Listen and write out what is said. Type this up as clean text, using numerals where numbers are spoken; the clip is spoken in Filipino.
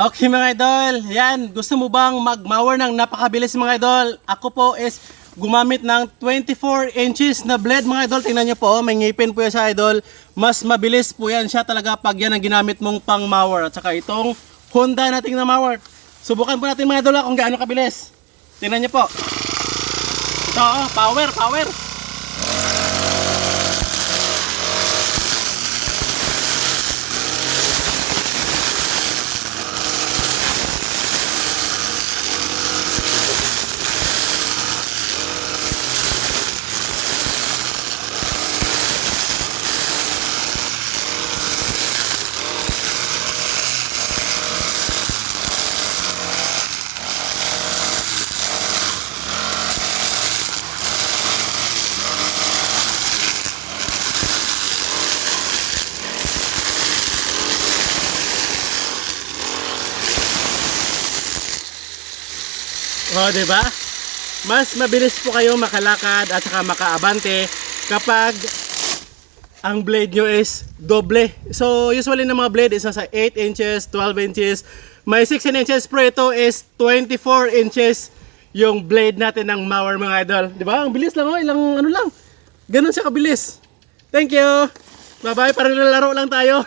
Okay mga idol, yan, gusto mo bang mag-mower ng napakabilis mga idol? Ako po is gumamit ng 24 inches na blade mga idol. Tingnan nyo po, may ngipin po yan siya idol. Mas mabilis po yan siya talaga pag yan ang ginamit mong pang mower. At saka itong Honda nating na mower. Subukan po natin mga idol kung gaano kabilis. Tingnan nyo po. Ito, power, power. O, diba? Mas mabilis po kayo makalakad at saka makaabante kapag ang blade nyo is doble. So, usually na mga blade is nasa 8 inches, 12 inches. May 16 inches pero ito is 24 inches yung blade natin ng mower mga idol. Diba? Ang bilis lang ilang ano lang. Ganun siya kabilis. Thank you! Bye-bye, parang lalaro lang tayo.